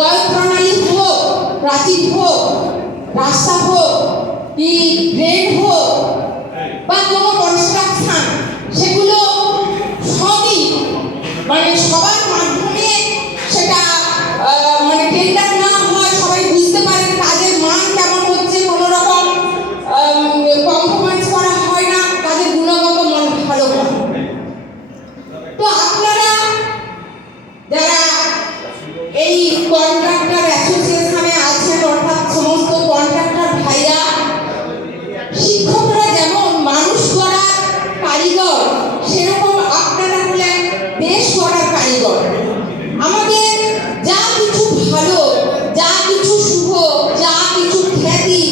বয়স প্রণালী হোক, প্রাচীর হোক, রাস্তা হোক, কি ড্রেন হোক বা কোনো কনস্ট্রাকশন, সেগুলো সবই মানে সবার মাধ্যমে সেটা মানে টেন্ডার না হয়, সবাই বুঝতে পারে কাজের মান কেমন হচ্ছে, কোনো রকম কম্প্রোমাইজ করা হয় না, কাজের গুণগত মান ভালো হয়। তো আপনারা যারা এই কন্ট্রাক্টর অ্যাসোসিয়েশনে আছেন, অর্থাৎ সমস্ত কন্ট্রাক্টর ভাইরা, শিক্ষকরা যেমন মানুষ গড়ার কারিগর, সেরকম আপনারা হলেন দেশ গড়ার কারিগর। আমাদের যা কিছু ভালো, যা কিছু শুভ, যা কিছু খ্যাতি,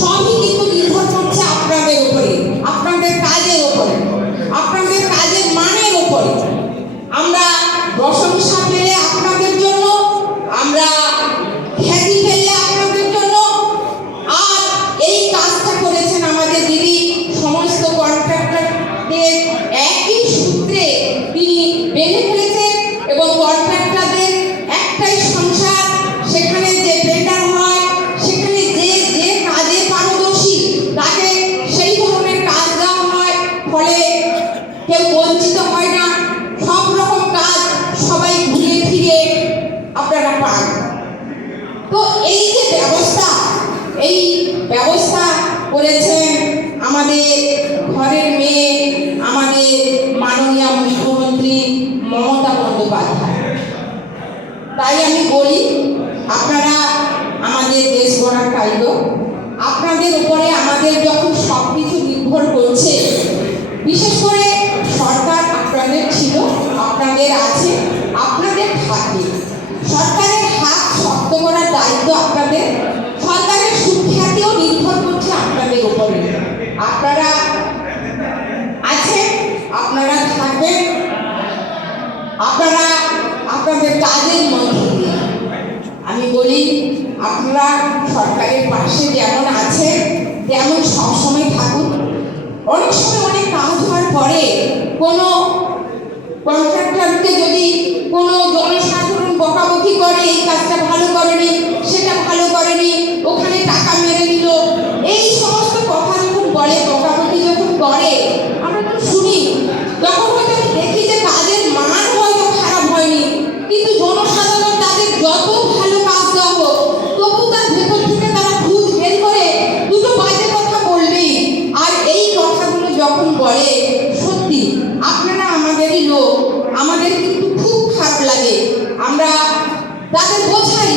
সবই কিন্তু নির্ভর করছে আপনাদের উপরে, আপনাদের কাজের উপরে, আপনাদের কাজের মানের উপরে। আমরা প্রশংসা পেলে আপনাদের জন্য, আমরা খ্যাতি পেলে আপনাদের জন্য। আর এই কাজটা করেছেন আমাদের দিদি, সমস্ত কন্ট্রাক্টরদের একই সূত্রে তিনি বেঁধে ফেলেছেন এবং কন্ট্রাক্টরদের একটাই সংসার, সেখানে যে টেন্ডার হয়, সেখানে যে যে কাজে পারদর্শী তাকে সেই ধরনের কাজ দেওয়া হয়, ফলে কেউ বঞ্চিত হয় না, সব রকম কাজ সবাই ঘুরিয়ে ফিরে আপনারা পান। তো এই যে ব্যবস্থা, এই ব্যবস্থা করেছেন আমাদের ঘরের মেয়ে, আমাদের মাননীয় মুখ্যমন্ত্রী মমতা বন্দ্যোপাধ্যায়। তাই আমি বলি, আপনারা আমাদের দেশ গড়ার কারিগর, আপনাদের উপরে আমাদের যখন সব কিছু নির্ভর করছে, বিশেষ করে সরকার আপনাদের ছিল, আপনাদের আছে, আপনাদের থাকবে। সরকারের হাত শক্ত করার দায়িত্ব আপনাদের, সরকারের সুখ্যাতিও নির্ভর করছে আপনাদের উপরে। আপনারা আছেন, আপনারা থাকবেন, আপনারা আপনাদের কাজের মধ্যে দিয়ে। আমি বলি, আপনারা সরকারের পাশে যেমন আছেন তেমন সবসময় থাকুন। অনেক সময় অনেক কাজ হওয়ার পরে কোনো কন্ট্রাক্টরকে যদি কোনো জনসাধারণ বকাবকি করে, এই কাজটা ভালো করেনি, সেটা ভালো করেনি, ওখানে টাকা মেরে নিল, এই সমস্ত কথা যখন বলে, বকাবকি যখন করে, আমরা তো শুনি, তখন হয়তো দেখি যে কাজের মান হয়তো খারাপ হয়নি, কিন্তু জনসাধারণ তাদের যত ভালো কাজ দেওয়া হোক, তবু তার ভেতর থেকে তারা খুঁজ বের করে দুটো বাজে কথা বলবেই। আর এই কথাগুলো যখন বলে, সত্যি আপনারা আমাদেরই লোক, আমাদের কিন্তু খুব খারাপ লাগে। আমরা তাদের বোঝাই